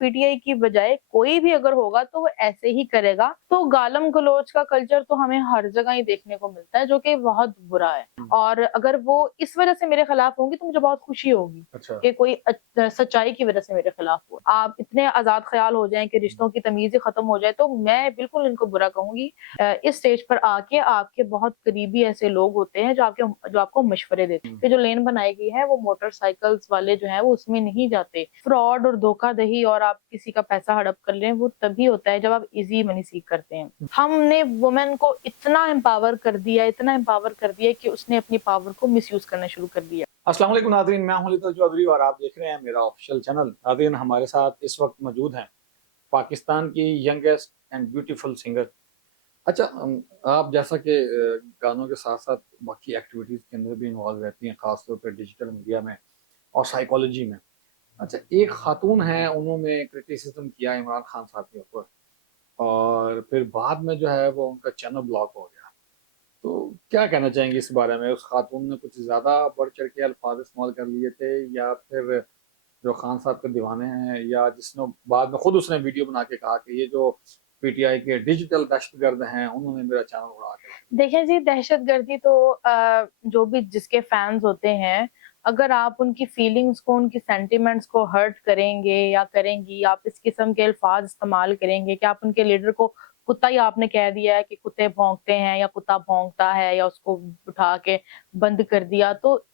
PTI की बजाय कोई भी अगर होगा तो वो ऐसे ही करेगा। तो गालम गलोच का कल्चर तो हमें हर जगह ही देखने को मिलता है, जो कि बहुत बुरा है। और अगर वो इस वजह से मेरे खिलाफ होंगी तो मुझे बहुत खुशी होगी कि कोई सच्चाई की वजह से मेरे खिलाफ हो। आप इतने आजाद ख्याल हो जाएं कि रिश्तों की तमीज ही खत्म हो जाए, तो मैं बिल्कुल इनको बुरा कहूंगी। इस स्टेज पर आके आपके बहुत करीबी ऐसे लोग होते हैं जो आपको मशवरे देते हैं कि जो लेन बनाई गई है वो मोटरसाइकिल्स वाले जो है वो उसमें नहीं जाते। फ्रॉड और धोखाधड़ी और आप किसी का पैसा हड़प कर लें वो तभी होता है जब आप इजी मनी सीख करते हैं। हमने वुमेन को इतना एम्पावर कर दिया कि उसने अपनी पावर को मिसयूज करना शुरू कर दिया। अस्सलाम वालेकुम नाज़रीन, मैं हूं लितल चौधरी और आप देख रहे हैं मेरा ऑफिशियल चैनल। नाज़रीन, हमारे साथ इस वक्त मौजूद हैं पाकिस्तान की यंगेस्ट एंड ब्यूटीफुल सिंगर। अच्छा, आप जैसा कि गानों के साथ साथ बाकी एक्टिविटीज़ के अंदर भी इन्वॉल्व रहती हैं, ख़ासतौर पर डिजिटल मीडिया में और साइकोलॉजी में। अच्छा, एक खातून हैं, उन्होंने क्रिटिसिज्म किया इमरान खान साहब के ऊपर और फिर बाद में जो है वो उनका चैनल ब्लॉक हो गया। तो क्या कहना चाहेंगे इस बारे में? उस खातून ने कुछ ज़्यादा बढ़ चढ़ के अल्फाज इस्तेमाल कर लिए थे, या फिर जो खान साहब के दीवाने हैं, या जिसने बाद में खुद उसने वीडियो बना के कहा कि ये जो पीटीआई के डिजिटल दहशतगर्द हैं उन्होंने मेरा चैनल उड़ा के। देखिए जी, दहशतगर्दी तो जो भी जिसके फैंस होते हैं, अगर आप उनकी फीलिंग्स को, उनकी सेंटिमेंट्स को हर्ट करेंगे या करेंगी, आप इस किस्म के अल्फाज इस्तेमाल करेंगे कि आप उनके लीडर को कुत्ता ही आपने कह दिया है कि कुत्ते भौंकते हैं या कुत्ता भौंकता है या उसको उठा के बंद कर दिया, तो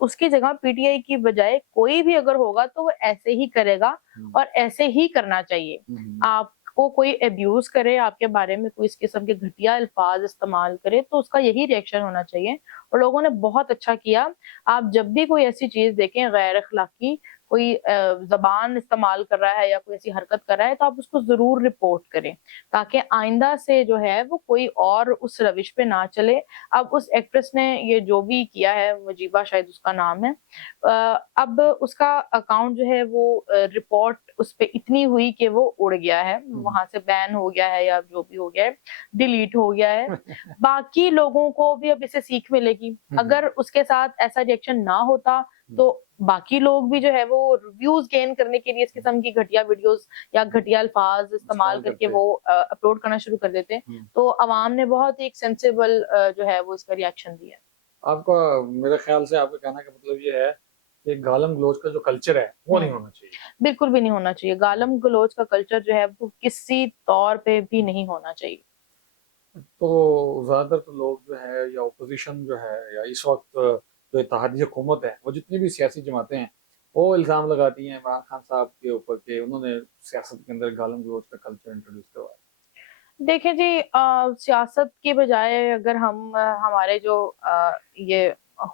उसकी जगह पीटीआई की बजाय कोई भी अगर होगा तो वो ऐसे ही करेगा और ऐसे ही करना चाहिए। आपको कोई अब्यूज करे, आपके बारे में कोई इस किस्म के घटिया अल्फाज इस्तेमाल करे, तो उसका यही रिएक्शन होना चाहिए। और लोगों ने बहुत अच्छा किया। आप जब भी कोई ऐसी चीज देखें गैर अखलाकी, कोई जबान इस्तेमाल कर रहा है या कोई ऐसी हरकत कर रहा है, तो आप उसको जरूर रिपोर्ट करें, ताकि आइंदा से जो है वो कोई और उस रविश पे ना चले। अब उस एक्ट्रेस ने ये जो भी किया है, वजीबा शायद उसका नाम है, अब उसका अकाउंट जो है वो रिपोर्ट उस पे इतनी हुई कि वो उड़ गया है, वहां से बैन हो गया है या जो भी हो गया है, डिलीट हो गया है। बाकी लोगों को भी अब इससे सीख मिलेगी। अगर उसके साथ ऐसा रिएक्शन ना होता तो बाकी लोग भी जो है वो व्यूज गेन करने के लिए इस किस्म की घटिया वीडियोस या घटिया अल्फाज इस्तेमाल करके वो अपलोड करना शुरू कर देते। तो अवाम ने बहुत ही एक सेंसिबल जो है वो इसका रिएक्शन दिया। आपका, मेरे ख्याल से आपका कहना का मतलब ये है कि गालम गलोच का जो कल्चर है वो नहीं होना चाहिए। बिल्कुल भी नहीं होना चाहिए। गालम गलोच का कल्चर जो है वो किसी तौर पे भी नहीं होना चाहिए। तो ज़्यादातर तो लोग जो है, या ओपोजिशन जो है, या इस वक्त जो इत्तेहादी हुकूमत है, वो जितनी भी सियासी जमातें हैं वो इल्ज़ाम लगाती हैं इमरान खान साहब के ऊपर कि उन्होंने सियासत के अंदर गालम गलोच का कल्चर इंट्रोड्यूस करवाया। देखिए जी, सियासत की बजाय अगर हम हमारे जो ये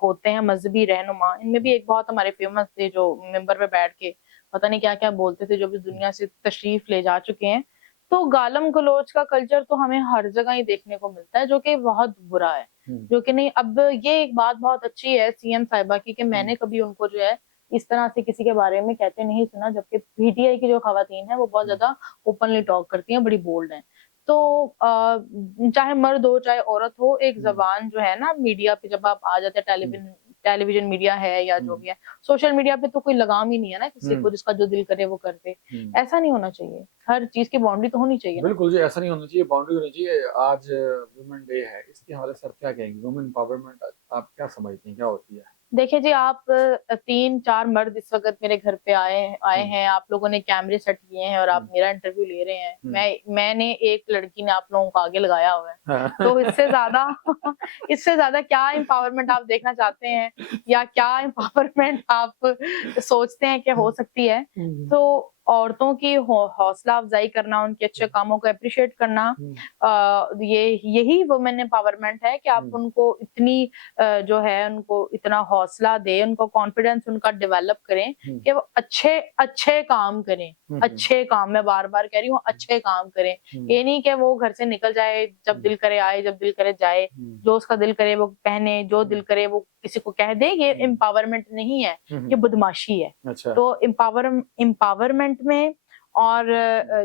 होते हैं मजहबी रहनुमा, इनमें भी एक बहुत हमारे फेमस थे जो मिंबर पे बैठ के पता नहीं क्या क्या बोलते थे, जो भी दुनिया से तशरीफ ले जा चुके हैं। तो गालम गलोच का कल्चर तो हमें हर जगह ही देखने को मिलता है, जो कि बहुत बुरा है। जो कि नहीं, अब ये एक बात बहुत अच्छी है सीएम साहिबा की कि मैंने कभी उनको जो है इस तरह से किसी के बारे में कहते नहीं सुना, जबकि पीटीआई की जो खवातीन है वो बहुत ज्यादा ओपनली टॉक करती हैं, बड़ी बोल्ड हैं। तो चाहे मर्द हो चाहे औरत हो, एक जबान जो है ना, मीडिया पे जब आप आ जाते हैं, टेलीविजन मीडिया है या जो भी है, सोशल मीडिया पे तो कोई लगाम ही नहीं है ना किसी को, जिसका जो दिल करे वो करते। ऐसा नहीं होना चाहिए, हर चीज की बाउंड्री तो होनी चाहिए ना। बिल्कुल जी, ऐसा नहीं होना चाहिए, बाउंड्री होनी चाहिए। आज वुमेन डे है, इसके हवाले से आप क्या कहेंगे? वुमेन एम्पावरमेंट आप क्या समझती हैं, क्या होती है? देखिए जी, आप 3-4 मर्द इस वक्त मेरे घर पे आए आए हैं, आप लोगों ने कैमरे सेट किए हैं और आप मेरा इंटरव्यू ले रहे हैं। मैंने एक लड़की ने आप लोगों को आगे लगाया हुआ है, तो इससे ज्यादा इससे ज्यादा क्या एम्पावरमेंट आप देखना चाहते हैं, या क्या एम्पावरमेंट आप सोचते हैं कि हो सकती है? तो औरतों की हौसला अफजाई करना, उनके अच्छे कामों को अप्रिशिएट करना, ये यही वुमेन एम्पावरमेंट है कि आप उनको इतनी जो है उनको इतना हौसला दे, उनको कॉन्फिडेंस उनका डेवलप करें कि वो अच्छे अच्छे काम करें। अच्छे काम, मैं बार बार कह रही हूँ, अच्छे काम करें। ये नहीं कि वो घर से निकल जाए, जब दिल करे आए, जब दिल करे जाए, जो उसका दिल करे वो पहने, जो दिल करे वो किसी को कह दे। ये एम्पावरमेंट नहीं है, ये बदमाशी है। अच्छा। तो एम्पावरमेंट में और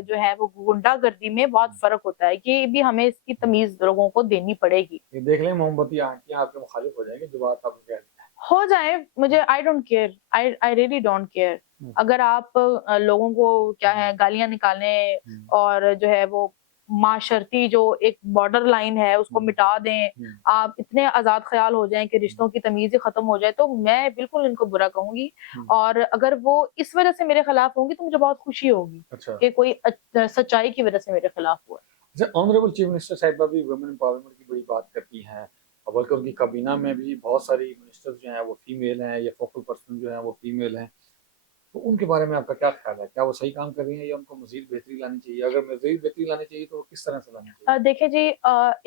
जो है वो गुंडागर्दी में बहुत फर्क होता है, ये भी हमें इसकी तमीज लोगों को देनी पड़ेगी। ये देख लें, मोमबत्ती आंटियां आपके मुखालिफ हो जाएंगे जो बात आप कह रही हैं। हो जाए, मुझे I don't care, I really don't care. अगर आप लोगों को क्या है गालियाँ निकालें और जो है वो माशरती जो एक बॉर्डर लाइन है उसको मिटा दें, आप इतने आज़ाद ख़याल हो जाएँ कि रिश्तों की तमीज़ ही ख़त्म हो जाए, तो मैं बिल्कुल इनको बुरा कहूँगी। और अगर वो इस वज़ह से मेरे खिलाफ होंगी तो मुझे बहुत खुशी होगी अच्छा। कि कोई सच्चाई की वज़ह से मेरे खिलाफ हुआ है। अच्छा, ऑनरेबल चीफ मिनिस्टर साहिबा भी वुमेन एम्पावरमेंट की बड़ी बात करती हैं और बल्कि उनकी काबीना में भी बहुत सारी मिनिस्टर्स जो हैं वो फीमेल हैं या फोकल पर्सन जो हैं वो फीमेल हैं। तो उनके बारे में आपका क्या ख्याल है? क्या वो सही काम कर रही हैं या उनको मज़ीद बेहतरी लानी चाहिए? अगर मज़ीद बेहतरी लानी चाहिए तो वो किस तरह से लानी चाहिए? देखिए जी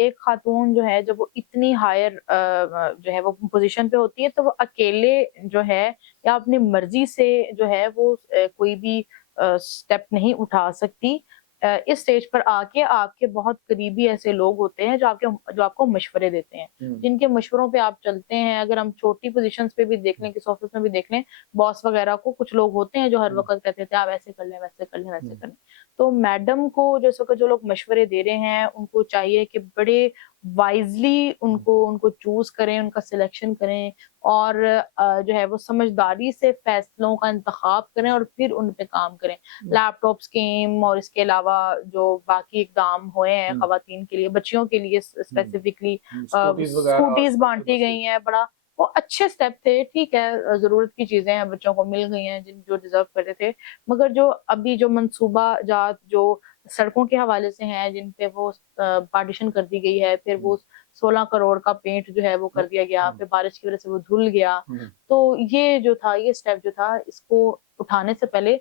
एक खातून जो है जब वो इतनी हायर जो है वो पोजीशन पे होती है तो वो अकेले जो है या अपनी मर्जी से जो है वो कोई भी स्टेप नहीं उठा सकती। इस स्टेज पर आके आपके बहुत करीबी ऐसे लोग होते हैं जो आपको मशवरे देते हैं, जिनके मशवरों पे आप चलते हैं। अगर हम छोटी पोजीशंस पे भी देख लें, किसी ऑफिस में भी देख लें, बॉस वगैरह को कुछ लोग होते हैं जो हर वक़्त कहते थे आप ऐसे कर लें, वैसे कर लें, वैसे कर लें। तो मैडम को जैसे कि जो लोग मशवरे दे रहे हैं, उनको चाहिए कि बड़े वाइज़ली उनको चूज़ करें, उनका सिलेक्शन करें और जो है वो समझदारी से फैसलों का इंतखाब करें और फिर उन पे काम करें। लैपटॉप स्कीम और इसके अलावा जो बाकी इकदाम हुए हैं ख़वातीन के लिए, बच्चियों के लिए स्पेसिफिकली स्कूटीज़ वगैरह और स्कूटीज़ स्पेशल बाँटी गई बसेस। हैं, बड़ा वो अच्छे स्टेप थे, ठीक है ज़रूरत की चीज़ें हैं, बच्चों को मिल गई हैं जो डिज़र्व कर रहे थे। मगर जो अभी जो मंसूबा जात जो सड़कों के हवाले से हैं जिन पे वो पार्टीशन कर दी गई है, फिर वो 16 करोड़ का पेंट जो है वो कर दिया गया, फिर बारिश की वज़ह से वो धुल गया। तो ये जो था, ये स्टेप जो था इसको उठाने से पहले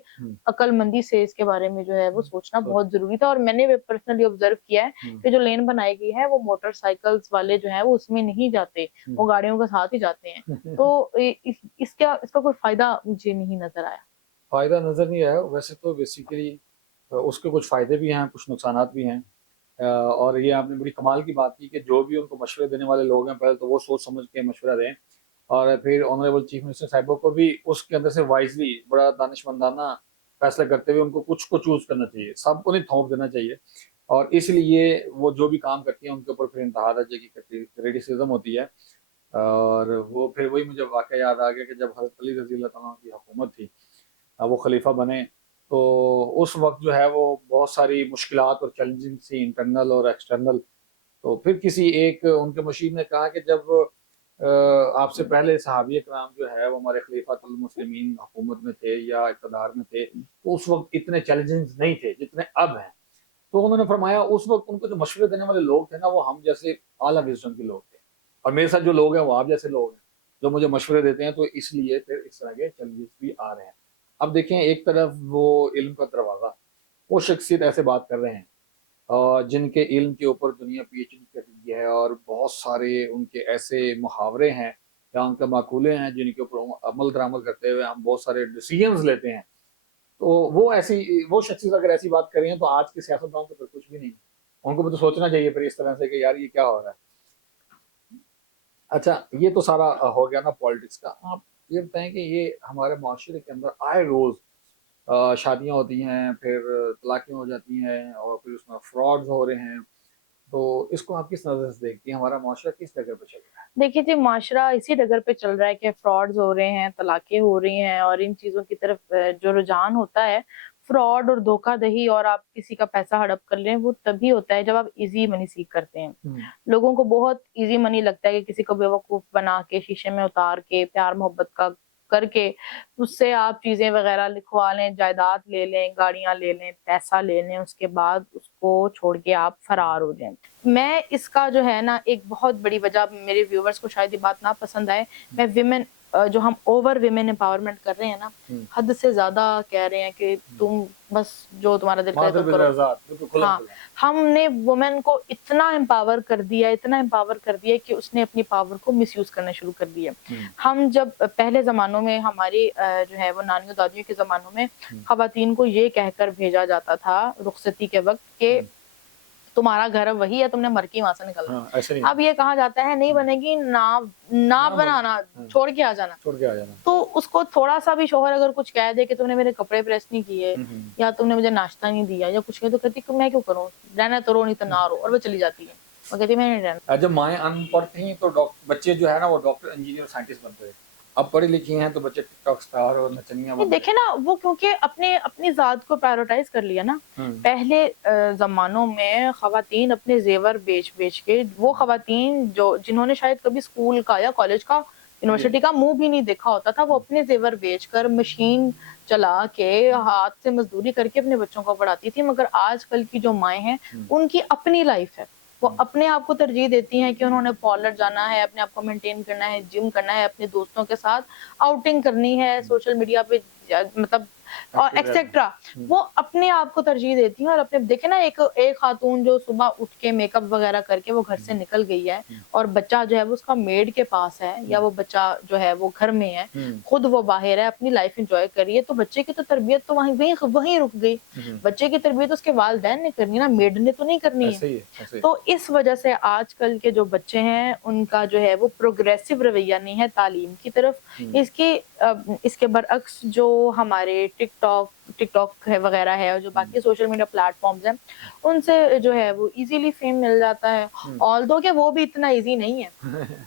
अक्लमंदी से इसके बारे में जो है वो सोचना बहुत ज़रूरी था और मैंने भी पर्सनली ऑब्ज़र्व किया है कि जो लेन बनाई गई है वो मोटरसाइकिल्स वाले जो हैं वो उसमें नहीं जाते, वो गाड़ियों के साथ ही जाते हैं। तो इसका कोई फ़ायदा मुझे नहीं नज़र आया। फ़ायदा नज़र नहीं आया, वैसे तो बेसिकली उसके कुछ फ़ायदे भी हैं, कुछ नुकसानात भी हैं। और ये आपने बड़ी कमाल की बात की कि जो भी उनको मशवरे देने वाले लोग हैं, पहले तो वो सोच समझ के मशवरा दें और फिर ऑनरेबल चीफ मिनिस्टर साहिबा को भी उसके अंदर से वाइज़ली बड़ा दानिशमंदाना फैसला करते हुए उनको कुछ को चूज़ करना चाहिए, सबको नहीं थोप देना चाहिए। और इसलिए वो जो भी काम करती हैं, उनके ऊपर फिर इंतहा दर्जे की क्रिटिसिज़्म होती है। और वो फिर वही मुझे वाक़या याद आ गया कि जब हज़रत अली रज़ी अल्लाह तआला की हुकूमत थी, वो खलीफा बने, तो उस वक़्त जो है वो बहुत सारी मुश्किलात और चैलेंजिंग थी इंटरनल और एक्सटर्नल। तो फिर किसी एक उनके मुशीर ने कहा कि जब आपसे पहले सहाबी कराम जो है वो हमारे खलीफातुल मुस्लिमीन हुकूमत में थे या इक़्तिदार में थे, तो उस वक़्त इतने चैलेंजेस नहीं थे जितने अब हैं। तो उन्होंने फरमाया उस वक़्त उनको जो मशवरे देने वाले लोग थे ना, वो हम जैसे आला विज़डम के लोग थे। और मेरे साथ जो लोग हैं वो आप जैसे लोग हैं, जो मुझे मशवरे देते हैं, तो इसलिए फिर इस तरह के चैलेंजेस भी आ रहे हैं। अब देखें एक तरफ वो इल्म का दरवाज़ा, वो शख्सियत ऐसे बात कर रहे हैं जिनके इल्म के ऊपर दुनिया पीएचडी कर रही है और बहुत सारे उनके ऐसे मुहावरे हैं या उनके माकूले हैं जिनके ऊपर अमल दरामद करते हुए हम बहुत सारे डिसीजंस लेते हैं। तो वो शख्सियत अगर ऐसी बात कर रही हैं तो आज के सियासतदानों को तो कुछ भी नहीं है। उनको भी तो सोचना चाहिए फिर इस तरह से कि यार ये क्या हो रहा है। अच्छा, ये तो सारा हो गया ना पॉलिटिक्स का। आप ये बताएं कि ये हमारे माशरे के अंदर आए रोज शादियां होती हैं, फिर तलाक़ें हो जाती हैं और फिर उसमें फ्रॉड्स हो रहे हैं। तो इसको आप किस नज़र से देखती हैं? हमारा माशरा किस जगह पे चल रहा है? देखिए जी, माशरा इसी डगर पे चल रहा है कि फ्रॉड्स हो रहे हैं, तलाक़ें हो रही हैं और इन चीज़ों की तरफ जो रुझान होता है, फ्रॉड और धोखाधड़ी और आप किसी का पैसा हड़प कर लें, वो तभी होता है जब आप ईज़ी मनी सीक करते हैं। लोगों को बहुत ईज़ी मनी लगता है कि किसी को बेवकूफ़ बना के, शीशे में उतार के, प्यार-मोहब्बत का करके, उससे आप चीज़ें वग़ैरह लिखवा लें, जायदाद ले लें, गाड़ियाँ ले लें, पैसा ले लें, उसके बाद उसको छोड़ के आप फरार हो जाएँ। मैं इसका जो है ना एक बहुत बड़ी वजह मेरे व्यूअर्स को शायद ये बात ना पसंद आए, मैं विमेन जो हम ओवर विमेन एम्पावरमेंट कर रहे हैं ना, हद से ज़्यादा कह रहे हैं कि तुम बस जो तुम्हारा दिल करे मादर तो बिल करो। आज़ाद, बिल्कुल खुला हाँ, खुला। हमने वुमेन को इतना एम्पावर कर दिया कि उसने अपनी पावर को मिसयूज़ करना शुरू कर दिया। हम जब पहले ज़मानों में हमारी जो है वो नानियों-दादियों के ज़मानों में ख़वातीन को ये कहकर भेजा जाता था रुख़्सती के वक़्त कि तुम्हारा घर वही है, तुमने मर के वहाँ से निकलना। हाँ, ऐसे नहीं अब ये कहा जाता है नहीं बनेगी ना बनाना, छोड़ के आ जाना। छोड़ के आ जाना। तो उसको थोड़ा-सा भी शौहर अगर कुछ कह दे कि तुमने मेरे कपड़े प्रेस नहीं किए या तुमने मुझे नाश्ता नहीं दिया या कुछ कहे तो कहती मैं क्यों करूँ? रहना तो रो, नहीं तो ना रो और वो चली जाती है। वो कहती है मैं नहीं रहना। जब माएँ अनपढ़ थीं तो बच्चे जो है ना वो डॉक्टर, इंजीनियर, साइंटिस्ट बनते थे। अब पढ़ी लिखी हैं तो बच्चे टिकटॉक स्टार और नचनियां नहीं बन देखे गए। ना, वो क्योंकि अपने अपनी ज़ात को प्रायोरिटाइज़ कर लिया ना। हम्म। पहले ज़मानों में ख़वातीन अपने ज़ेवर बेच-बेच के, वो ख़वातीन जो जिन्होंने शायद कभी स्कूल का या कॉलेज का, जी। यूनिवर्सिटी का मुँह भी नहीं देखा होता था, वो अपने ज़ेवर बेचकर, मशीन चला के, हाथ से मज़दूरी करके अपने बच्चों को पढ़ाती थी। मगर आजकल की जो माएँ हैं, हम्म। उनकी अपनी लाइफ़ है। वो हम्म। अपने आप को तरजीह देती हैं कि उन्होंने पार्लर जाना है, अपने आप को मेंटेन करना है, जिम करना है, अपने दोस्तों के साथ आउटिंग करनी है, सोशल मीडिया पे मतलब और एक्टिव रहना। एक्सेट्रा। वो अपने आप को तरजीह देती हैं और अपने देखे ना, एक एक खातून जो सुबह उठ के मेकअप वगैरह करके वो घर से हम्म। निकल गई है, हम्म। और बच्चा जो है वो उसका मेड के पास है, या हम्म। वो बच्चा जो है वो घर में है, हम्म। खुद वो बाहर है, अपनी लाइफ एंजॉय कर रही है, तो बच्चे की तो तरबियत तो वहीं वहीं वहीं रुक गई। हम्म। बच्चे की तरबियत उसके वालिदैन ने करनी है ना, मेड ने तो नहीं करनी है। ऐसे ही है, ऐसे ही। तो इस वजह से आजकल के जो बच्चे हैं, उनका जो है वो प्रोग्रेसिव रवैया नहीं है तालीम की तरफ। इसके बरअक्स जो हमारे टिकटॉक टिकटॉक है वगैरह है, और जो बाकी सोशल मीडिया प्लेटफॉर्म्स हैं, उनसे जो है वो इजीली फेम मिल जाता है। ऑल्दो कि वो भी इतना इजी नहीं है।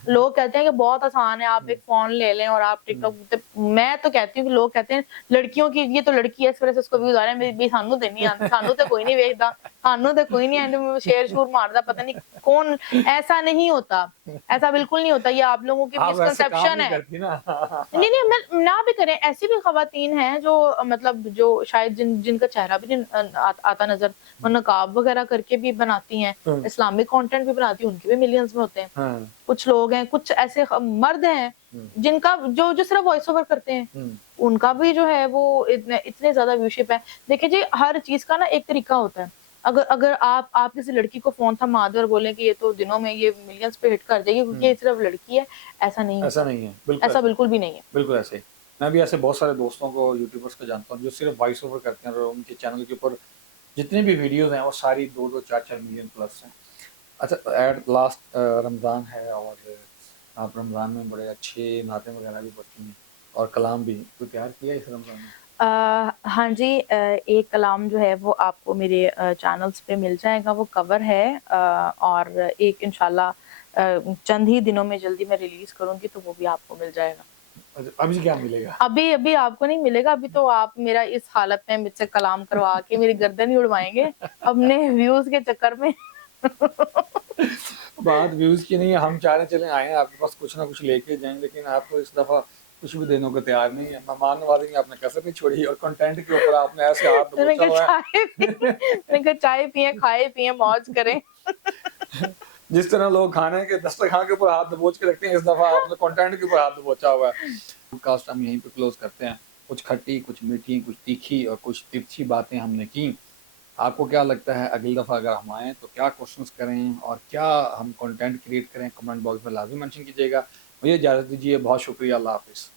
लोग कहते हैं कि बहुत आसान है, आप एक फ़ोन ले लें और आप टिकटॉक ते मैं तो कहती हूँ कि लोग कहते हैं लड़कियों की, ये तो लड़की है इस वजह से उसको व्यूज़ आ रहे हैं, भी सानू ते नहीं आंदे, सानू ते कोई नहीं वेखदा, सानू ते कोई नहीं एंड शेर-शूर मारदा, पता नहीं कौन। ऐसा नहीं होता, ऐसा बिल्कुल नहीं होता, ये आप लोगों की आप वैसे काम मिसकंसेप्शन नहीं है। करती ना। नहीं, नहीं, मैं ना भी करें, ऐसी भी ख़वातीन हैं जो मतलब जो शायद जिनका चेहरा भी नहीं आता नज़र, वो नकाब वगैरह करके भी बनाती हैं, हम्म। इस्लामिक कंटेंट भी बनाती हैं, उनके भी मिलियंस में होते हैं। हाँ। कुछ लोग हैं, कुछ ऐसे मर्द हैं, हम्म। जिनका जो जो सिर्फ़ वॉइस ओवर करते हैं, हम्म। उनका भी जो है वो इतने इतने ज़्यादा व्यूशिप है। देखिए जी, हर चीज़ का ना एक तरीका होता है। अगर अगर आप किसी लड़की को फ़ोन थमा दें और बोलें कि ये तो दिनों में ये मिलियंस पे हिट कर जाएगी क्योंकि ये सिर्फ़ लड़की है, ऐसा नहीं ऐसा होता। नहीं है, बिल्कुल ऐसा ऐसे। बिल्कुल भी नहीं है। बिल्कुल ऐसे ही। मैं भी ऐसे बहुत सारे दोस्तों को, यूट्यूबर्स को जानता हूँ जो सिर्फ वॉइस ओवर करते हैं, और उनके चैनल के ऊपर जितनी भी वीडियोस हैं वो सारी 2-2 4-4 मिलियन प्लस हैं। अच्छा, एट लास्ट रमज़ान है, और आप रमज़ान में बड़े अच्छे नाते वगैरह भी पढ़ती हैं और कलाम भी कोई तैयार किया है इस रमज़ान में? हाँ जी, एक कलाम जो है वो आपको मेरे चैनल्स पे मिल जाएगा, वो कवर है, और एक इंशाल्लाह चंद ही दिनों में जल्दी मैं रिलीज़ करूँगी, तो वो भी आपको मिल जाएगा। अच्छा, अभी क्या मिलेगा? अभी अभी आपको नहीं मिलेगा, अभी तो आप मेरा इस हालत में मुझसे कलाम करवा के मेरी गर्दन ही उड़वाएँगे अपने व्यूज़ के चक्कर में। बात व्यूज़ की नहीं है, हम चाह रहे चले आए हैं आपके पास कुछ ना कुछ लेके जाएँ, लेकिन आप तो इस दफ़ा कुछ भी देने को तैयार नहीं है। मेहमान नवाज़ी में आपने कसर नहीं छोड़ी, और कंटेंट के ऊपर आपने ऐसे हाथ मैंने दबोचा हुआ कहा है। मैंने कहा चाय पिएँ, खाएँ पिएँ, मौज करें। जिस तरह लोग खाने के दस्तरखान के ऊपर हाथ दबोच के रखते हैं, इस दफ़ा आपने कंटेंट के ऊपर हाथ दबोचा हुआ है। पॉडकास्ट हम यहीं पे क्लोज़ करते हैं। कुछ खट्टी, कुछ मीठी, कुछ तीखी और कुछ तिरछी बातें हमने की। आपको क्या लगता है अगली दफ़ा अगर हम आएँ तो क्या क्वेश्चंस करें और क्या हम कंटेंट क्रिएट करें, कमेंट बॉक्स में लाज़मी मेंशन कीजिएगा। मुझे इजाज़त दीजिए, बहुत शुक्रिया, अल्लाह हाफ़िज़।